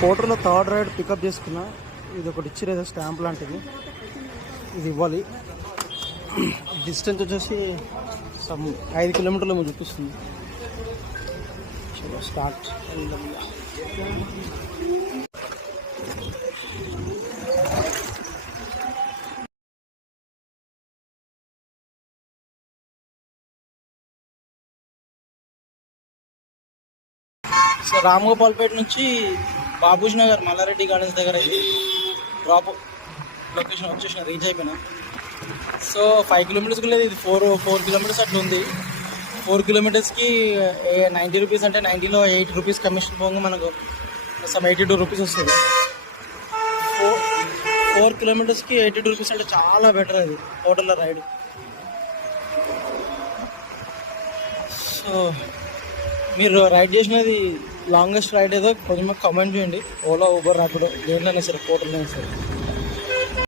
కోటర్లో third ride pickup చేసుకున్నా. ఇది ఒకటి ఇచ్చిరేదో స్టాంప్ లాంటిది, ఇది ఇవ్వాలి. డిస్టెన్స్ వచ్చేసి 5 కిలోమీటర్లు ఏమో చూపిస్తుంది. చలో స్టార్ట్. సో రామగోపాల్పేట నుంచి బాబూజీ నగర్ మల్లారెడ్డి గార్డెన్స్ దగ్గర ఇది డ్రాప్ లొకేషన్ వచ్చేసిన, రీచ్ అయిపోయినా. సో 5 కిలోమీటర్స్కి లేదు, ఇది 4 కిలోమీటర్స్ అట్లా ఉంది. 4 కిలోమీటర్స్కి 90 రూపీస్, అంటే 90లో 80 రూపీస్ కమిషన్ పోగా మనకు సమ్ 82 రూపీస్ వస్తుంది. 4 కిలోమీటర్స్కి 82 రూపీస్ అంటే చాలా బెటర్ అది హోటల్లో రైడ్. సో మీరు రైడ్ చేసినది లాంగెస్ట్ రైడ్ ఏదో కొంచెం కామెంట్ చేయండి. ఓలా, ఊబర్, ర్యాపిడో దేంట్లోనే సరే, హోటల్లోనే సరే.